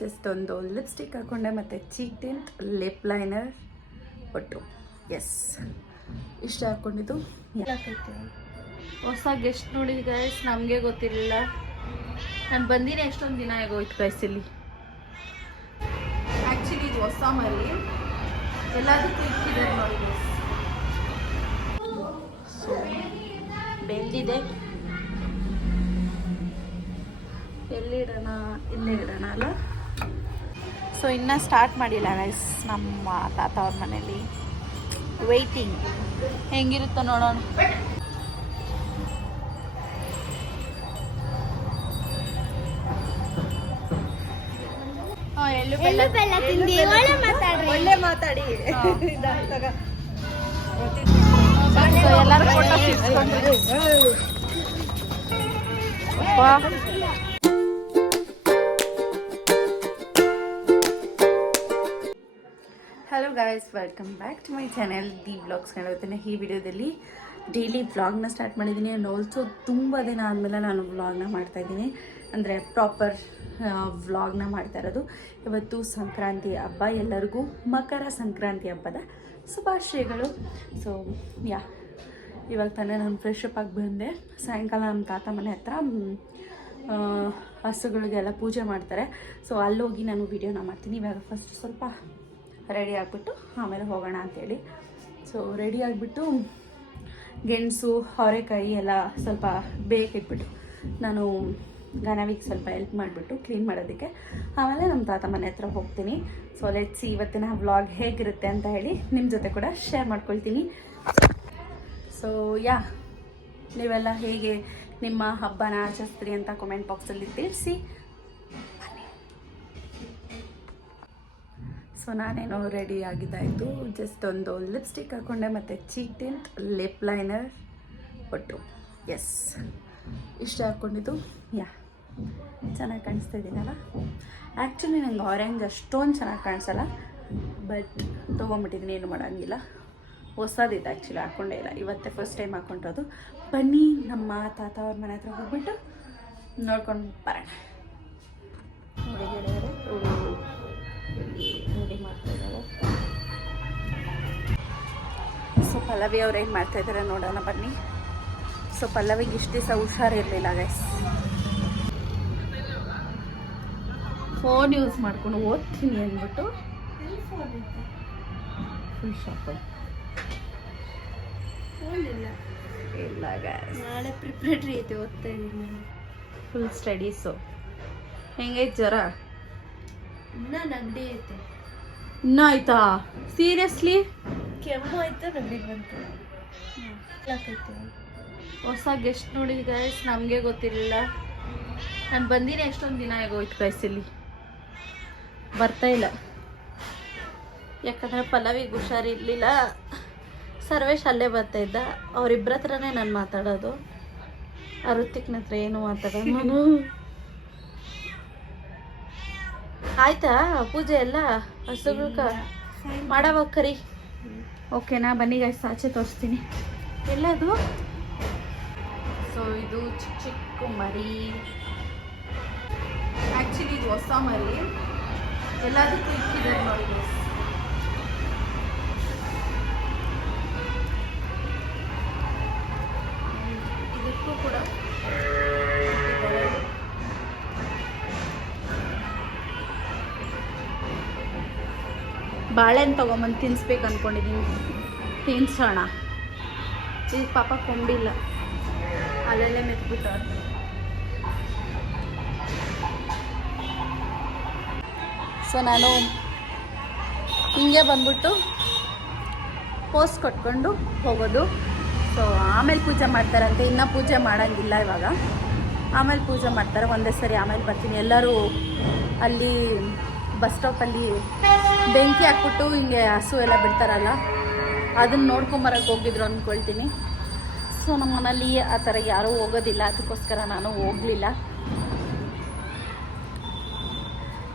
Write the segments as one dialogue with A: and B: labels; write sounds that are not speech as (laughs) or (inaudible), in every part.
A: Just ಒಂದು lipstick ಹಾಕೊಂಡೆ ಮತ್ತು ಚೀಕ್ ಟಿಂಟ್ ಲಿಪ್ ಲೈನರ್ ಒಟ್ಟು. ಎಸ್ ಇಷ್ಟ ಹಾಕ್ಕೊಂಡಿದ್ದು ಹೊಸ ಗೆಸ್ಟ್ ನೋಡಿ ಗೈಸ್ ನಮಗೆ ಗೊತ್ತಿರಲಿಲ್ಲ. ನಾನು ಬಂದಿನಿ ಎಷ್ಟೊಂದು ದಿನ ಆಗೋಯ್ತು ಗೈಸ್ ಇಲ್ಲಿ. ಆ್ಯಕ್ಚುಲಿ ಇದು ಹೊಸ ಮರಿ. ಎಲ್ಲದಕ್ಕೂ ಇಕ್ಕಿದ್ದಾರೆ ನೋಡಿ ಸೊ ಬೆಂದಿದೆ. ಎಲ್ಲಿಡೋಣ? ಇಲ್ಲೇ ಇಡೋಣ ಅಲ್ಲ? ಸೊ ಇನ್ನು ಸ್ಟಾರ್ಟ್ ಮಾಡಿಲ್ಲ ಗೈಸ್ ನಮ್ಮ ತಾತ ಅವ್ರ ಮನೇಲಿ. ವೆಯ್ಟಿಂಗ್ ಹೆಂಗಿರುತ್ತೋ ನೋಡೋಣ.
B: ಎಲ್ಲರೂ ಒಳ್ಳೆ
A: ಮಾತಾಡಿ. ಎಲ್ಲರೂ guys welcome back to my channel the blogs ಕಾಣುತ್ತೇನೆ ಈ ವಿಡಿಯೋದಲ್ಲಿ ಡೈಲಿ ವ್ಲಾಗ್ನ ಸ್ಟಾರ್ಟ್ ಮಾಡಿದ್ದೀನಿ ಆ್ಯಂಡ್ ಆಲ್ಸೋ ತುಂಬ ದಿನ ಆದಮೇಲೆ ನಾನು ವ್ಲಾಗ್ನ ಮಾಡ್ತಾಯಿದ್ದೀನಿ ಅಂದರೆ ಪ್ರಾಪರ್ ವ್ಲಾಗ್ನ ಮಾಡ್ತಾ ಇರೋದು. ಇವತ್ತು ಸಂಕ್ರಾಂತಿ ಹಬ್ಬ, ಎಲ್ಲರಿಗೂ ಮಕರ ಸಂಕ್ರಾಂತಿ ಹಬ್ಬದ ಶುಭಾಶಯಗಳು. ಸೊ ಯಾ ಇವಾಗ ತಾನೇ ನಾನು ಫ್ರೆಶ್ ಅಪ್ ಆಗಿ ಬಂದೆ. ಸಾಯಂಕಾಲ ನಮ್ಮ ತಾತ ಮನೆ ಹತ್ರ ಹಸುಗಳಿಗೆಲ್ಲ ಪೂಜೆ ಮಾಡ್ತಾರೆ. ಸೊ ಅಲ್ಲೋಗಿ ನಾನು ವೀಡಿಯೋನ ಮಾಡ್ತೀನಿ. ಇವಾಗ ಫಸ್ಟ್ ಸ್ವಲ್ಪ ರೆಡಿ ಆಗಿಬಿಟ್ಟು ಆಮೇಲೆ ಹೋಗೋಣ ಅಂತೇಳಿ. ಸೊ ರೆಡಿ ಆಗಿಬಿಟ್ಟು ಗೆಣಸು, ಅವರೆಕಾಯಿ ಎಲ್ಲ ಸ್ವಲ್ಪ ಬೇಕಿಟ್ಬಿಟ್ಟು ನಾನು ಗನವಿಗೆ ಸ್ವಲ್ಪ ಹೆಲ್ಪ್ ಮಾಡಿಬಿಟ್ಟು ಕ್ಲೀನ್ ಮಾಡೋದಕ್ಕೆ. ಆಮೇಲೆ ನಮ್ಮ ತಾತ ಮನೆ ಹತ್ರ ಹೋಗ್ತೀನಿ. ಸೊ ಲೆಟ್ಸ್ ಇವತ್ತಿನ ವ್ಲಾಗ್ ಹೇಗಿರುತ್ತೆ ಅಂತ ಹೇಳಿ ನಿಮ್ಮ ಜೊತೆ ಕೂಡ ಶೇರ್ ಮಾಡ್ಕೊಳ್ತೀನಿ. ಸೊ ಯಾ ನೀವೆಲ್ಲ ಹೇಗೆ ನಿಮ್ಮ ಹಬ್ಬನ ಆಚರಿಸ್ತೀರಿ ಅಂತ ಕಮೆಂಟ್ ಬಾಕ್ಸಲ್ಲಿ ತಿಳಿಸಿ. ಸೊ ನಾನೇನೋ ರೆಡಿ ಆಗಿದ್ದಾಯಿತು. ಜಸ್ಟ್ ಒಂದು ಲಿಪ್ಸ್ಟಿಕ್ ಹಾಕ್ಕೊಂಡೆ ಮತ್ತು ಚೀಕ್ ಟಿಂಟ್ ಲಿಪ್ ಲೈನರ್ ಒಟ್ಟು ಎಸ್ ಇಷ್ಟ ಹಾಕ್ಕೊಂಡಿದ್ದು ಯಾ ಚೆನ್ನಾಗಿ ಕಾಣಿಸ್ತಾ ಇದ್ದೀನಲ್ಲ ಆ್ಯಕ್ಚುಲಿ ನಂಗೆ ಆರೆಂಜ್ ಅಷ್ಟೊಂದು ಚೆನ್ನಾಗಿ ಕಾಣಿಸಲ್ಲ. ಬಟ್ ತೊಗೊಂಬಿಟ್ಟಿದ್ದೀನಿ ಏನು ಮಾಡೋಂಗಿಲ್ಲ. ಹೊಸದಿತ್ತು ಆ್ಯಕ್ಚುಲಿ ಹಾಕ್ಕೊಂಡೇ ಇಲ್ಲ. ಇವತ್ತೇ ಫಸ್ಟ್ ಟೈಮ್ ಹಾಕ್ಕೊಂಡಿರೋದು ಬನ್ನಿ ನಮ್ಮ ತಾತ ಅವ್ರ ಮನೆ ಹತ್ರ ಹೋಗ್ಬಿಟ್ಟು ನೋಡ್ಕೊಂಡು ಬರೋಣ. ಪಲ್ಲವಿ ಅವ್ರು ಏನು ಮಾಡ್ತಾ ಇದ್ದಾರೆ ನೋಡೋಣ ಬನ್ನಿ. ಸೊ ಪಲ್ಲವಿಗೆ ಇಷ್ಟು ದಿವಸ ಹುಷಾರಿರಲಿಲ್ಲ ಗೈಸ್ ಫೋನ್ ಯೂಸ್ ಮಾಡ್ಕೊಂಡು ಓದ್ತೀನಿ ಅಂದ್ಬಿಟ್ಟು ಫುಲ್ ಶಾಪಲ್ಲಿ ಇಲ್ಲ
B: ನಾಳೆ ಪ್ರಿಪ್ರೇಟ್ರಿ ಐತೆ ಓದ್ತಾ ಇದ್ದೀನಿ
A: ಫುಲ್ ಸ್ಟಡೀಸು ಹೆಂಗೈತೆ ಜ್ವರ?
B: ಇನ್ನೂ ನಗಡಿ ಐತೆ.
A: ಇನ್ನೂ ಆಯ್ತಾ? ಸೀರಿಯಸ್ಲಿ
B: ಕೆಮ್ಮು ಆಯ್ತು ನೆಗಡಿ ಬಂತು.
A: ಹೊಸ ಗೆಸ್ಟ್ ನೋಡಿ ಗೈಸ್ ನಮಗೆ ಗೊತ್ತಿರಲಿಲ್ಲ. ನಾನು ಬಂದಿನಿ ಎಷ್ಟೊಂದು ದಿನ ಆಗೋಯ್ತು ಗೈಸ್ ಇಲ್ಲಿ. ಬರ್ತಾ ಇಲ್ಲ. ಯಾಕಂದರೆ ಪಲ್ಲವಿಗೆ ಹುಷಾರಿರಲಿಲ್ಲ. ಸರ್ವೇಶ್ ಅಲ್ಲೇ ಬರ್ತಾ ಇದ್ದ. ಅವರಿಬ್ಬರ ಹತ್ರನೇ ನಾನು ಮಾತಾಡೋದು. ಆ ಹತ್ರ ಏನು ಮಾತಾಡೋದು ನಾನು? ಆಯ್ತಾ? ಪೂಜೆ ಎಲ್ಲ? ಹಸುಗಳ್ಕ ಮಾಡವಾಗ ಕರಿ. ಓಕೆನಾ ಬನ್ನಿ ಗೈಸ್ ಆಚೆ ತೋರಿಸ್ತೀನಿ. ಎಲ್ಲದು? ಸೊ ಇದು ಚಿಕ್ಕ ಚಿಕ್ಕ ಮರಿ. ಆ್ಯಕ್ಚುಲಿ ಇದು ಹೊಸ ಮರಿ. ಎಲ್ಲದಕ್ಕೂ ಇಕ್ಕಿದ್ದಾರೆ ನೋಡಿ ಬಾಳೆಹಣ್ಣು ತೊಗೊಂಬಂದು ತಿನ್ನಿಸ್ಬೇಕು ಅಂದ್ಕೊಂಡಿದ್ದೀನಿ ತಿನ್ಸೋಣ. ಈ ಪಾಪ ಕೊಂಬಿಲ್ಲ. ಅಲ್ಲೆಲ್ಲೇ ಮೆತ್ಬಿಟ್ಟವ್ರು ಸೊ ನಾನು ಹಿಂಗೆ ಬಂದ್ಬಿಟ್ಟು ಪೋಸ್ಟ್ ಕೊಟ್ಕೊಂಡು ಹೋಗೋದು. ಸೊ ಆಮೇಲೆ ಪೂಜೆ ಮಾಡ್ತಾರಂತೆ. ಇನ್ನೂ ಪೂಜೆ ಮಾಡೋಂಗಿಲ್ಲ ಇವಾಗ. ಆಮೇಲೆ ಪೂಜೆ ಮಾಡ್ತಾರೆ. ಒಂದೇ ಸರಿ ಆಮೇಲೆ ಬರ್ತೀನಿ. ಎಲ್ಲರೂ ಅಲ್ಲಿ ಬಸ್ ಸ್ಟಾಪಲ್ಲಿ ಬೆಂಕಿ ಹಾಕ್ಬಿಟ್ಟು ಹಿಂಗೆ ಹಸು ಎಲ್ಲ ಬಿಡ್ತಾರಲ್ಲ, ಅದನ್ನ ನೋಡ್ಕೊಂಬರಕ್ಕೆ ಹೋಗಿದ್ರು ಅಂದ್ಕೊಳ್ತೀನಿ ಸೊ ನಮ್ಮ ಮನೇಲಿ ಆ ಥರ ಯಾರೂ ಹೋಗೋದಿಲ್ಲ, ಅದಕ್ಕೋಸ್ಕರ ನಾನು ಹೋಗಲಿಲ್ಲ.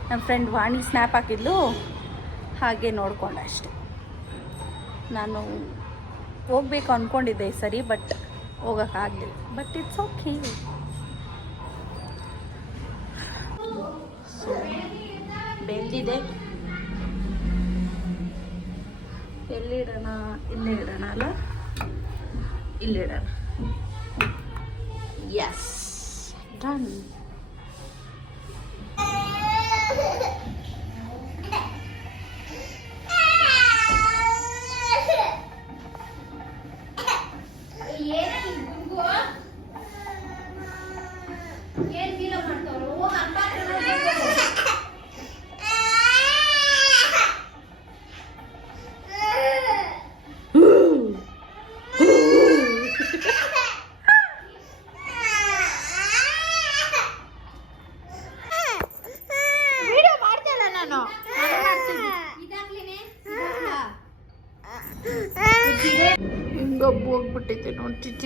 A: ನಮ್ಮ ಫ್ರೆಂಡ್ ವಾಣಿ ಸ್ನ್ಯಾಪ್ ಹಾಕಿದ್ಲು, ಹಾಗೆ ನೋಡ್ಕೊಂಡೆ ಅಷ್ಟೆ. ನಾನು ಹೋಗ್ಬೇಕು ಅಂದ್ಕೊಂಡಿದ್ದೆ ಈ ಸರಿ ಬಟ್ ಹೋಗೋಕ್ಕಾಗಲಿಲ್ಲ ಬಟ್ ಇಟ್ಸ್ ಓಕೆ ಬೆಂದಿದೆ. ಎಲ್ಲಿಡೋಣ ಇಲ್ಲೇ ಇಡೋಣ ಅಲ್ಲ? ಇಲ್ಲಿಡೋಣ ಎಸ್ ಡನ್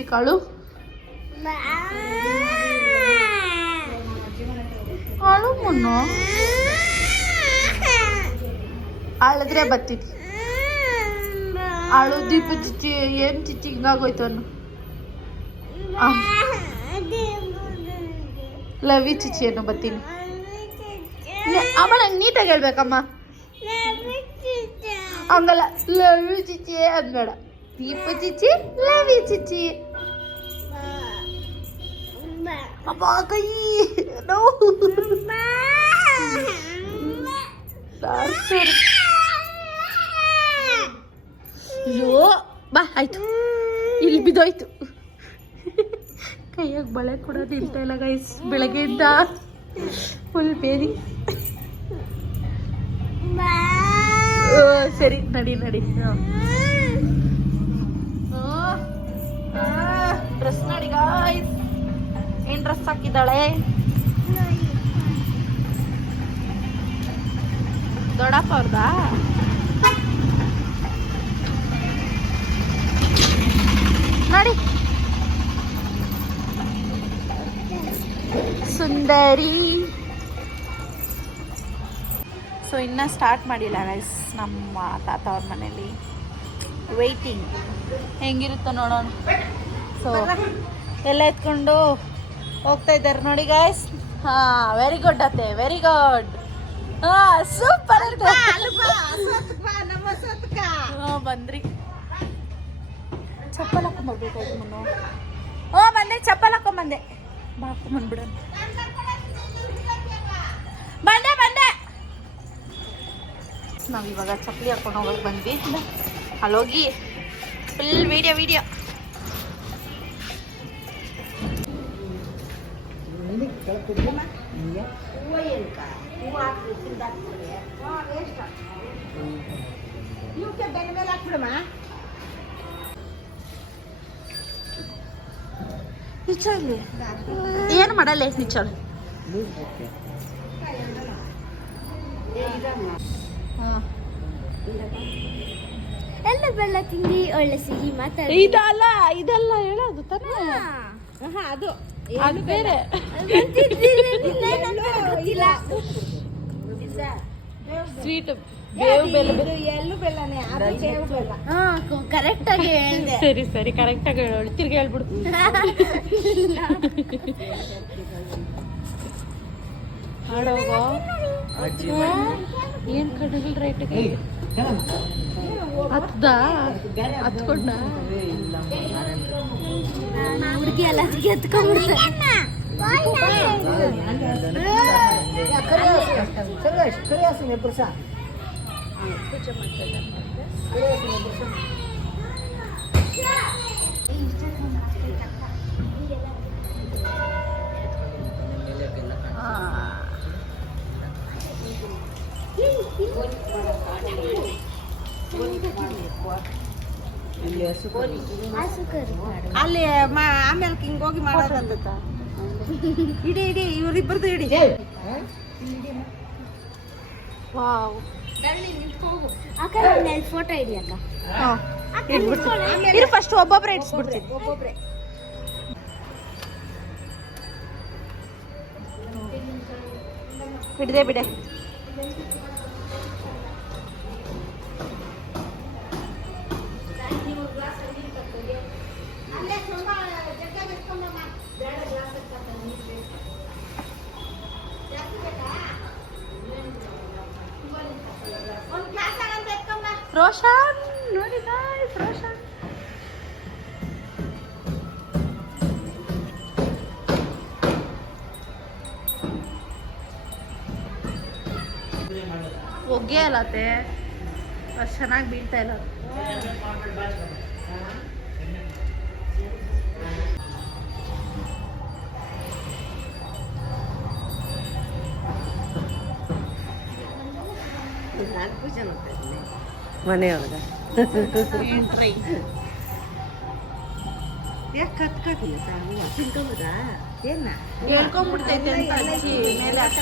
A: ಕಾಳು? ಕಾಳು ಮುನ್ನು. ಅಳದ್ರೆ ಬತ್ತೀನಿ ಅಳು ದೀಪ ಚಿಚ್ಚಿ, ಏನು ಚಿಚ್ಚಿ ಹಿಂಗಾಗೋಯ್ತು ಅನ್ನು? ಲವಿ ಚಿಚ್ಚಿ ಏನು ಬತ್ತೀನಿ. ಅಮ್ಮ ನಂಗೆ ನೀಟಾಗಿ ಹೇಳ್ಬೇಕಮ್ಮ. ಹಂಗಲ್ಲ, ಲವಿ ಚಿಚ್ಚಿ ಅಂದ್ಬೇಡ. ದೀಪ ಚಿಚ್ಚಿ, ಲವಿ ಚಿಚ್ಚಿ. ಅಪ್ಪ ಕೈ ನೋವು. ಅಯ್ಯೋ ಬಾ ಆಯ್ತು. ಇಲ್ಲಿ ಬಿದ್ದೋಯ್ತು. ಕೈಯಾಗ ಬಳೆ ಕೂಡ ನಿಲ್ತಾ ಇಲ್ಲ ಗೈಸ್ ಬೆಳಗ್ಗೆಯಿಂದ ಫುಲ್ ಬೇರಿ ಓ, ಸರಿ ನಡಿ ನಡಿ. ಡ್ರೆಸ್ ನೋಡಿ ಗಾಯ್ಸ್ ಏನ್ ಡ್ರೆಸ್ ಹಾಕಿದ್ದಾಳೆ? ದೊಡ್ಡಪ್ಪ ಅವ್ರದಾ? ನೋಡಿ. ಸುಂದರಿ. ಸೊ ಇನ್ನ ಸ್ಟಾರ್ಟ್ ಮಾಡಿಲ್ಲ ಗೈಸ್ ನಮ್ಮ ತಾತ ಅವ್ರ ಮನೇಲಿ. ವೆಯ್ಟಿಂಗ್ ಹೆಂಗಿರುತ್ತೋ ನೋಡೋಣ. ಸೊ ಎಲ್ಲ ಎತ್ಕೊಂಡು ಹೋಗ್ತಾ ಇದ್ದಾರೆ ನೋಡಿ ಗಾಯ್ಸ್ ಹಾ ವೆರಿ ಗುಡ್ ಅತ್ತೆ ವೆರಿ ಗುಡ್ ಹಾ ಸೂಪರ್ ಬಂದ್ರಿ. ಚಪ್ಪಲ್ ಹಾಕೊಂಡ್ಬರ್ಬೇಕಾಯ್ತು ಮುನ್ನು ಹ್ಞೂ ಬಂದೆ ಚಪ್ಪಲ್ ಹಾಕೊಂಬಂದೆ ಬಾ ಹಾಕೊಂಬಂದ್ಬಿಡೋಣ ಬಂದೆ ಬಂದೆ. ನಾವು ಇವಾಗ ಚಪ್ಪಲಿ ಹಾಕೊಂಡು ಹೋಗಕ್ ಬಂದ್ವಿ. ಅಲ್ಲೋಗಿ ಫುಲ್ ವಿಡಿಯೋ ವಿಡಿಯೋ ನಿಜ ಇಲ್ಲಿ ಏನು ಮಾಡಲ್ಲ ನಿಜ
B: ಎಲ್ಲ ಬೆಲ್ಲ ತಿಂಡಿ ಒಳ್ಳೆ ಸಿಹಿ ಮಾತಾಡಿ.
A: ಇದಲ್ಲ ಇದೆಲ್ಲ ಹೇಳೋದು ತಾನೇ?
B: ಅದು.
A: ಅದು ಬೇರೆ. ಸ್ವೀಟ್ ಬೇವು ಬೆಲ್ಲ
B: ಎಲ್ಲೂ ಬೆಲ್ಲನೇ ಅದು ಬೇವು ಬೆಲ್ಲ. ಕರೆಕ್ಟ್ ಆಗಿ ಹೇಳ್ದೆ.
A: ಸರಿ ಸರಿ ಕರೆಕ್ಟಾಗಿ ಹೇಳೋಳು ತಿರ್ಗಿ ಹೇಳ್ಬಿಡು. ಆಡೋಗೋ ಏನು ಕಣ್ಣುಗಳು ರೈಟ್ಗೆ ಹತ್ತದ ಹತ್ಕೊಂಡ?
B: ಹುಡುಗಿ ಎಲ್ಲ ಎತ್ಕೊಂಡ್ಬಿಡ್ತಾರೆ
C: ಅಲ್ಲಿ ಮ- ಆಮೇಲೆ ಹಿಂಗ್ ಹೋಗಿ ಮಾಡೋದಂತ ಇಡಿ ಇಡಿ ಇವರಿಬ್ಬರದು ಇಡಿ.
A: ವಾವ್.
B: ಫೋಟೋ ಇಡಿ ಅಕ್ಕ.
A: ಇರು ಫಸ್ಟ್ ಒಬ್ಬೊಬ್ರೆ ಇಡ್ಸ್ಬಿಡ್ತೀನಿ.
C: ಒಬ್ಬೊಬ್ರೆ.
A: ಬಿಡದೆ ಬಿಡೆ ರೋಷನ್ ನೋಡಿ guys, ರೋಷನ್ ಒಗ್ಗೆ ಅಲ್ಲತ್ತೆ ಅಷ್ಟು ಚೆನ್ನಾಗಿ ಬೀಳ್ತಾ ಇಲ್ಲ
C: ಮನೆಯೊಳಗ. ಯಾಕೆ ಕತ್ಕಾಕಿಲ್ಲ ತಿನ್ಕೊಂಬುದಾ? ಏನ?
A: ಹೇಳ್ಕೊಂಡ್ಬಿಡ್ತೈತೆ ಅಂತ ಅಜ್ಜಿ. ಮೇಲೆ
C: ಅಲ್ಲ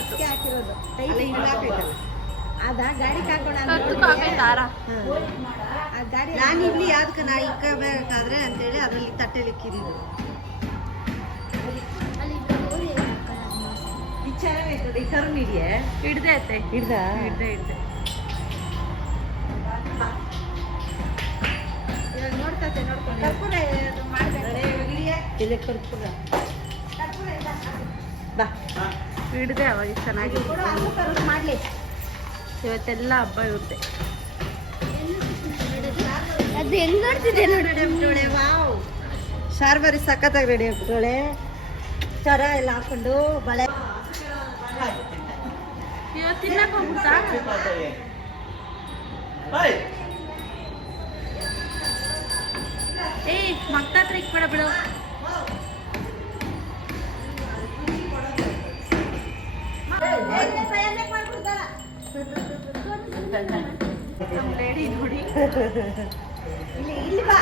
C: ಹಾಕೈತಲ್ಲ ಅದ ಗಾಡಿ ಆ ಗಾಡಿ ನಾನು ಇಲ್ಲಿ ಯಾವ್ದಕ್ಕೆ ನಾ ಇಕ್ಕಬೇಕಾದ್ರೆ ಅಂತೇಳಿ ಅದರಲ್ಲಿ ತಟ್ಟೆಲಿ ಕಿರಿ ಅಲ್ಲಿ ಚೆನ್ನಾಗೈತೆ ನೋಡಿ ಈ ಕರುಣ್ ಇದೆಯೇ
A: ಹಿಡ್ದೆ
C: ಹಿಡ್ದ?
A: ಹಿಡ್ದೆ ಹಿಡ್ದೆ.
C: ಇವಾಗ ನೋಡ್ತತೆ ನೋಡ್ಕೊಂಡು. ಕರ್ಪೂರ ಮಾಡ್ಬೇಕು. ಇಲ್ಲಿ ಕರ್ಪೂರ. ಕರ್ಪೂರ ಇಲ್ಲ. ಬಾ.
A: ಹಿಡ್ದೆ ಅವಾಗ ಚೆನ್ನಾಗಿ.
C: ಮಾಡಲಿ.
A: ಇವತ್ತೆಲ್ಲ ಹಬ್ಬ ಇರುತ್ತೆ.
B: ಅದು ಹೆಂಗ್ ನೋಡ್ತಿದೆ ನೋಡಿ.
C: ಆಗ್ಬಿಟ್ಟವಳೆ ವಾವ್. ಶಾರ್ಬರಿ ಸಖತ್ತಾಗಿ ರೆಡಿ ಆಗ್ತಾಳೆ ಚರ ಎಲ್ಲ ಹಾಕೊಂಡು ಬಳೆ
A: ಇವತ್ತು ತಿನ್ನಕ್ ಹೋಗ್ಬಿಡ್ತಾ ಏಯ್ ಮಕ್ಕ ಹತ್ರ ಇಕ್ಬೇಡ ಬಿಡು. ರೆಡಿ ನೋಡಿ
C: ಇಲ್ಲಿ ಇಲ್ಲಿ ಬಾ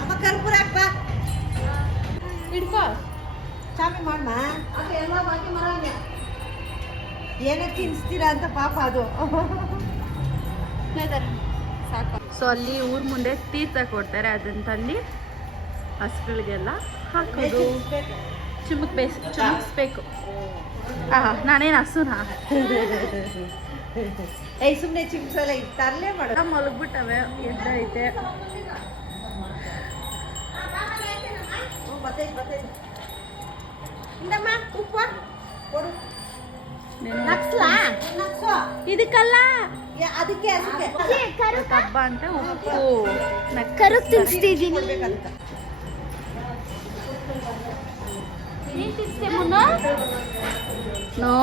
C: ಅಮ್ಮ ಕರ್ಪೂರ ಹಾಕ್ ಬಾ
A: ಹಿಡ್ಕೋ
C: ಚಾಮಿ ಮಾಡಮ್ಮ ಏನೋ ತಿನ್ಸ್ತೀರಾ ಅಂತ ಪಾಪ ಅದು.
A: ಸೊ ಅಲ್ಲಿ ಊರ್ ಮುಂದೆ ತೀರ್ಥ ಕೊಡ್ತಾರೆ. ಅದನ್ನ ತಂದು ಹಸುಗಳಿಗೆಲ್ಲ ಹಾಕೋದು. ಚಿಮುಕ್ ಬೇಸ್ ಚಿಮುಕ್ಸ್ಬೇಕು. ಹಾಂ ನಾನೇನು ಹಸುನಾ?
C: ಏಯ್ ಸುಮ್ಮನೆ ಚಿಮ್ಸಲ್ಲ ತರಲೇ ಮಾಡ.
A: ಮಲಗ್ಬಿಟ್ಟವೆ. ಎದ್ದೈತೆ.
C: ಇಂದಮ್ಮ ಉಪ್ಪು ಕೊಡು.
A: ಇದಕ್ಕಲ್ಲ? ಹಬ್ಬ ಅಂತ ಉಪ್ಪು
B: ಕರುಗ್ ತಿನ್ಸ್ತಿದ್ದೀನಿ.
A: ನೋ.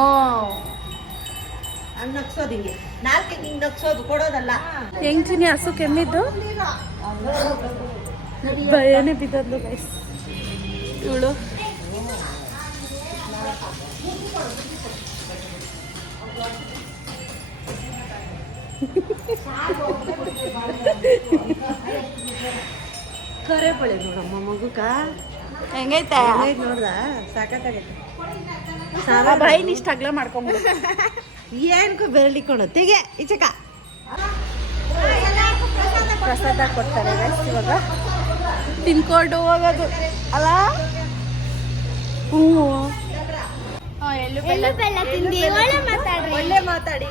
C: ಹಂಗೆ ನಕ್ಸೋದು ಹಿಂಗೆ ನಾಲ್ಕಿಗೆ ಹಿಂಗೆ ನಕ್ಸೋದು ಕೊಡೋದಲ್ಲ
A: ಹಸು ಕೆಮ್ಮಿದ್ದು? ಭಯನೇ ಬಿದ್ದದ್ದು ಗೈಸ್ ಇವಳು.
C: ಕರೆ ಬಳೆ ನೋಡಮ್ಮ ಮಗುಕ.
A: ಹೆಂಗೈತೆ?
C: ನೋಡ್ದ? ಸಾಕತ್ತಾಗೈತೆ
A: ಆ ಬಾಯಿನ ಇಷ್ಟ ಅಗ್ಲ ಮಾಡ್ಕೊಂಬಿಡು.
C: ಏನ್ಕೋ ಬೆರಳಿಕೊಂಡು ತೆಗೆ ಈಚಕ.
A: ಪ್ರಸಾದ ಕೊಡ್ತಾರೆ ಇವಾಗ. ತಿನ್ಕೊಂಡು ಹೋಗೋದು. ಅಲ್ಲ ಹ್ಞೂ. ಎಳ್ಳು ಬೆಲ್ಲ
B: ತಿಂದಿ. ಒಳ್ಳೆ ಮಾತಾಡ್ರಿ.
C: ಒಳ್ಳೆ ಮಾತಾಡಿ.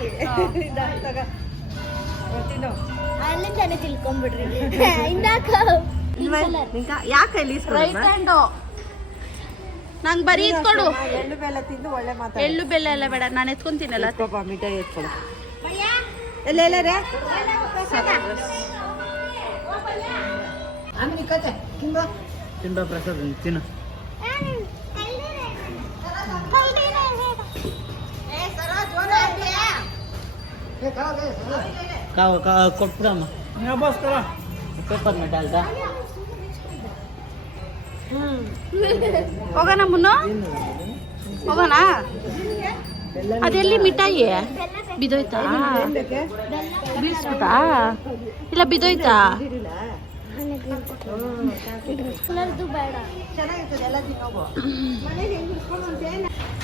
B: ಅಲ್ಲಿಂದಾನೆ
C: ಯಾಕೆ ಇಲ್ಲಿ
A: ರೈಟ್ ಹ್ಯಾಂಡು. ನಂಗೆ ಬರೀ ಇದ್ಕೊಡು
C: ಎಳ್ಳು ಬೆಲ್ಲ ತಿಂದು ಒಳ್ಳೆ ಮಾತಾಡ.
A: ಎಳ್ಳು ಬೆಲ್ಲ ಎಲ್ಲ ಬೇಡ ನಾನು ಎತ್ಕೊಂತೀನಲ್ಲ
C: ಪಾಪ ಮಿಠಾಯಿ ಎತ್ಕೊಡು. ಎಲ್ಲ ಎಲ್ಲ ರೇ ಆಮೇಲೆ ಕತೆ ತುಂಬ
D: ತಿಂಬ ಪ್ರಸಾದ ತಿನ್ನು. ಪೇಪರ್ ಅಲ್ದಾ?
A: ಹೋಗೋಣ ಮುನ್ನ? ಹೋಗೋಣ? ಅದೆಲ್ಲಿ ಮಿಠಾಯಿ? ಬಿದೋಯ್ತಾ ಬೀಳ್ಸ್ಬಿಟ್ಟಾ ಇಲ್ಲ ಬಿದೋಯ್ತಾ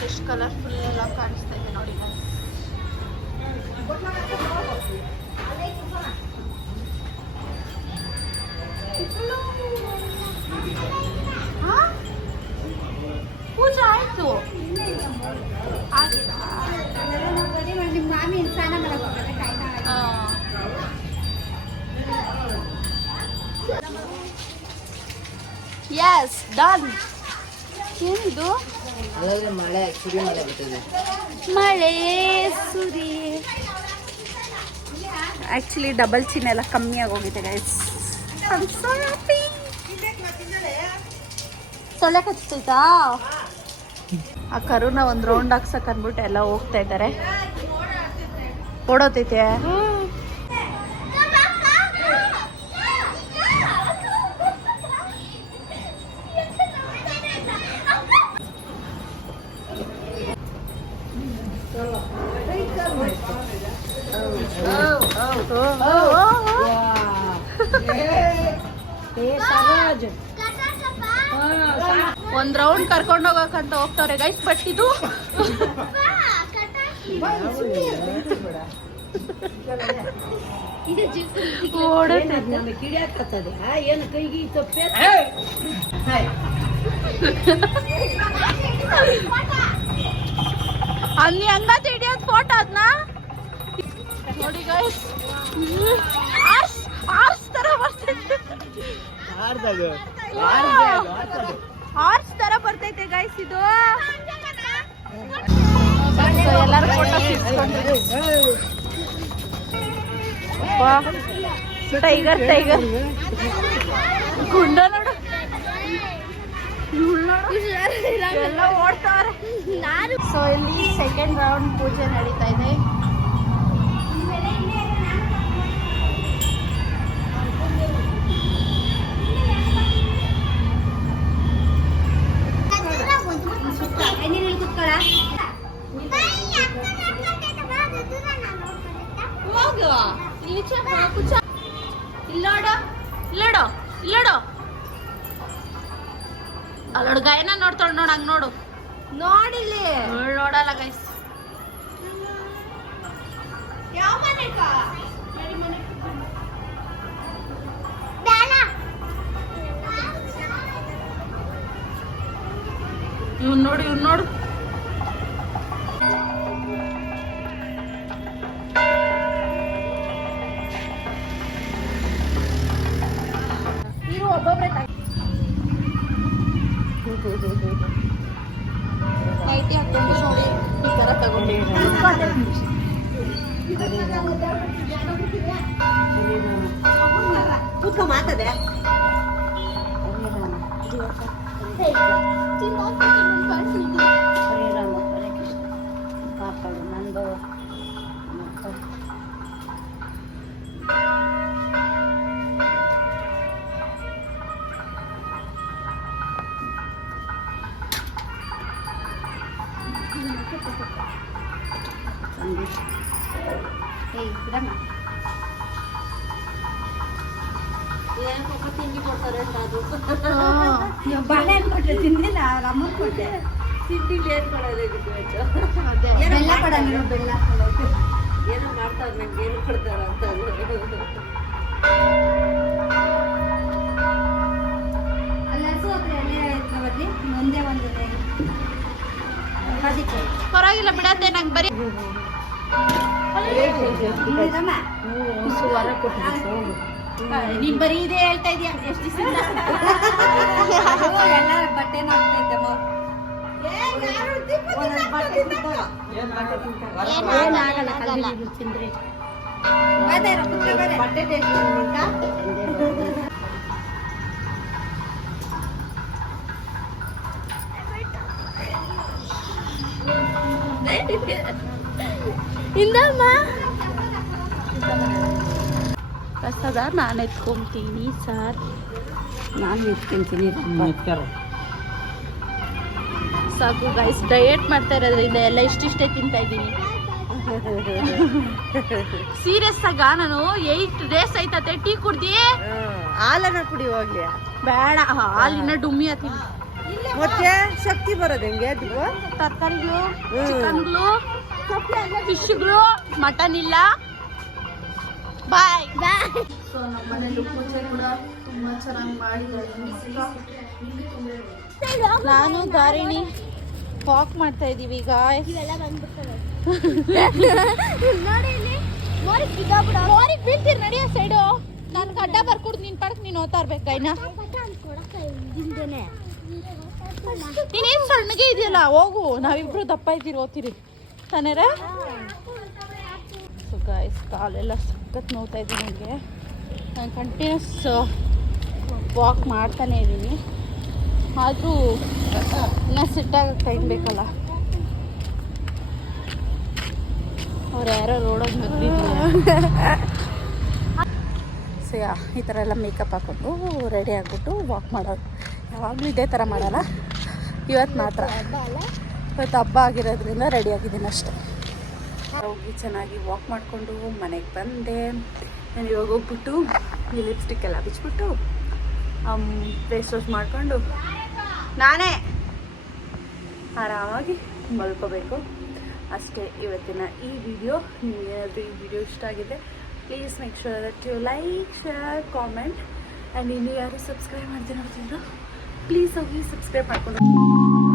A: ಎಷ್ಟು ಕಲರ್ಫುಲ್ ಎಲ್ಲ ಕಾಣಿಸ್ತಾ ಇದೆ ನೋಡಿ ಪೂಜೆ ಆಯ್ತು.
B: ಮಾಮಿ ಸ್ನಾನ
A: ಎಸ್ ಡನ್ ಏನಿದು
D: ಅದಾದ್ರೆ ಮಳೆ ಸುರಿ ಮಳೆ ಬಿಟ್ಟಿದೆ
A: ಮಳೆ ಸುರಿ ಆ್ಯಕ್ಚುಲಿ ಡಬಲ್ ಚಿನ್ ಎಲ್ಲ ಕಮ್ಮಿ ಆಗೋಗಿದೆ ಗೈಸ್ ಸೊಳ್ಳೆ ಆ ಕರುನ ಒಂದು ರೌಂಡ್ ಹಾಕ್ಸಕ್ ಅಂದ್ಬಿಟ್ಟು ಎಲ್ಲ ಹೋಗ್ತಾ ಇದ್ದಾರೆ ಓಡೋತೈತೆ ಒಂದ್ ರೌಂಡ್ ಕರ್ಕೊಂಡು ಹೋಗಕ್ಕಂತ ಹೋಗ್ತವ್ರೆ ಗೈಸ್ ಬಟ್ ಇದು ಅಲ್ಲಿ ಹಂಗತ್ ಹಿಡಿಯೋದ್ ಫೋಟೋ ಅದ್ನ? ನೋಡಿ ಗೈಸ್ ಆರ್ಸ್ ಆರ್ಸ್ ತರ ಬರ್ತೈತೆ ಆರ್ಸ್ ತರ ಬರ್ತೈತೆ ಗೈಸ್ ಇದು. ಎಲ್ಲರೂ ಫೋಟೋ ಟೈಗರ್ ಟೈಗರ್ ಗುಂಡ ನೋಡು. ಓಡ್ತಾವ್ರೆ. ಸೊ ಇಲ್ಲಿ ಸೆಕೆಂಡ್ ರೌಂಡ್ ಪೂಜೆ ನಡೀತಾ ಇದೆ. ಹೋಗು ಇಲ್ಲಿ ಚ- ಕುಚ ಇಲ್ಲೋಡು ಇಲ್ಲೋಡು ಇಲ್ಲೋಡು ಅಲ್ಲೋಡು ಗಾಯನ ನೋಡ್ತಾಳ ನೋಡ್ ಹಂಗ್ ನೋಡು
C: ನೋಡಿಲಿ
A: ಇವ್ಳ್ ನೋಡಲ್ಲ ಗೈಸ್ ಇವ್ನ್ ನೋಡು ಇವ್ನ್ ನೋಡು
C: ರಮ್ಮನ್ ಕೊಟ್ಟೆ.
D: ಇದಕ್ಕೆ ಹೆಚ್ಚು
C: ಬೆಲ್ಲ ಕೊಡ ನೀನು ಬೆಲ್ಲ.
D: ಏನೋ ಮಾಡ್ತಾರೆ ನಂಗೆ ಏನು ಕೊಡ್ತಾರ ಅಂತ.
C: ಒಂದೇ ಒಂದು ಅದಕ್ಕೆ
A: ಪರವಾಗಿಲ್ಲ ಬಿಡತ್ತೆ ನಂಗೆ ಬರೀ
D: ಕೊಟ್ಟು
A: ನೀನ್ ಬರೀ ಇದೇ ಹೇಳ್ತಾ ಇದೀಯ ಎಷ್ಟು ದಿವಸ
C: ಎಲ್ಲ ಬಟ್ಟೆನ ಬಟ್ಟೆ ಟೇಸ್ಟ್
A: ಇಂದಮ್ಮ ಪ್ರಸಾದ ನಾನು ಎತ್ಕೊಂತೀನಿ ಸರ್.
D: ನಾನು ಎತ್ಕೊಂತೀನಿ
A: ಸಾಕು ಗೈಸ್ ಡಯಟ್ ಮಾಡ್ತಾ ಇರೋದ್ರಿಂದ ಎಲ್ಲ ಇಷ್ಟಿಷ್ಟೇ ತಿಂತಾ ಇದ್ದೀನಿ. (laughs) ಸೀರಿಯಸ್ ಆಗ ನಾನು ಏಯ್ಟ್ ಡೇಸ್ ಐತತೆ ಟೀ ಕುಡ್ದಿ?
C: ಹಾಲನ್ನ ಕುಡಿ ಹೋಗ್ಲಿ.
A: ಬೇಡ. ಹಾಲಿನ ಡುಮ್ಮಿ ಹತ್ತೀನಿ
C: ಮತ್ತೆ ಶಕ್ತಿ ಬರೋದು ಹೆಂಗೆ ಅದು
A: ತರಕಾರಿಗಳು ಚಿಕನ್ಗಳು ಫಿಶ್ಗಳು ಮಟನ್ ಇಲ್ಲ. ಬಾಯ್ ಸೊ ನಮ್ಮ ಮನೇಲಿ ಪೂಜೆ ಕೂಡ ತುಂಬಾ ಚೆನ್ನಾಗಿ ಮಾಡಿದ್ದಾರೆ ನಾನು ಧಾರಿಣಿ ವಾಕ್ ಮಾಡ್ತಾ ಇದೀವಿ ಈಗ
B: ಇವೆಲ್ಲ ಬಂದ್ಬಿಡ್ತವೆ. ನೋಡಿ ಇಲ್ಲಿ ಮೋರಿಗೆ ಬಿದ್ದೋಗ್ಬಿಡ.
A: ಮೋರಿಗೆ ಬೀಳ್ತೀರಿ ನಡಿಯೋ ಸೈಡು ನಾನು ಗಡ್ಡ ಬರ್ಕೊಡ್ ನಿನ್ ಪಡಕ್ ನೀನು ಓದ್ತಾ ಇರ್ಬೇಕು ಗೈನ ನೀನೇನು ಸಣ್ಣಗೆ ಇದೆಯಲ್ಲ ಹೋಗು. ನಾವಿಬ್ರು ದಪ್ಪ ಇದ್ದೀರಿ ಓದ್ತೀರಿ. ತಾನೇರ? ಸೊ ಗಾಯ್ಸ್ ಕಾಲೆಲ್ಲ ಸಖತ್ ನೋಡ್ತಾ ಇದೆ ನನಗೆ ನಾನು ಕಂಟಿನ್ಯೂಸ್ ವಾಕ್ ಮಾಡ್ತಾನೆ ಇದ್ದೀನಿ. ಆದರೂ ಇನ್ನೂ ಸಿಟ್ಟಾಗ ಟೈಮ್ ಬೇಕಲ್ಲ. ಅವ್ರು ಯಾರೋ ಸೊ ಯಾ ಈ ಥರ ಎಲ್ಲ ಮೇಕಪ್ ಹಾಕ್ಕೊಂಡು ರೆಡಿ ಆಗಿಬಿಟ್ಟು ವಾಕ್ ಮಾಡೋದು. ಯಾವಾಗಲೂ ಇದೇ ಥರ ಮಾಡಲ್ಲ. ಇವತ್ತು ಮಾತ್ರ. ಇವತ್ತು ಹಬ್ಬ ಆಗಿರೋದ್ರಿಂದ ರೆಡಿ ಆಗಿದ್ದೀನಿ ಅಷ್ಟೇ. ಹೋಗಿ ಚೆನ್ನಾಗಿ ವಾಕ್ ಮಾಡಿಕೊಂಡು ಮನೆಗೆ ಬಂದೆ. ನಾನು ಇವಾಗ ಹೋಗ್ಬಿಟ್ಟು ಈ ಲಿಪ್ಸ್ಟಿಕ್ ಎಲ್ಲ ಬಿಚ್ಚಿಬಿಟ್ಟು ಫೇಸ್ ವಾಶ್ ಮಾಡಿಕೊಂಡು ನಾನೇ ಆರಾಮಾಗಿ ಮಲ್ಕೋಬೇಕು. ಅಷ್ಟೇ ಇವತ್ತಿನ ಈ ವಿಡಿಯೋ ನಿಮಗೆ ಏನಾದರೂ ಈ ವಿಡಿಯೋ ಇಷ್ಟ ಆಗಿದೆ please make sure that you like share comment and ಇನ್ನು ಯಾರು ಸಬ್ಸ್ಕ್ರೈಬ್ ಮಾಡ್ತೀನಿ ನೋಡ್ತಿದ್ರು ಪ್ಲೀಸ್ ಹೋಗಿ ಸಬ್ಸ್ಕ್ರೈಬ್ ಮಾಡ್ಕೊಂಡು.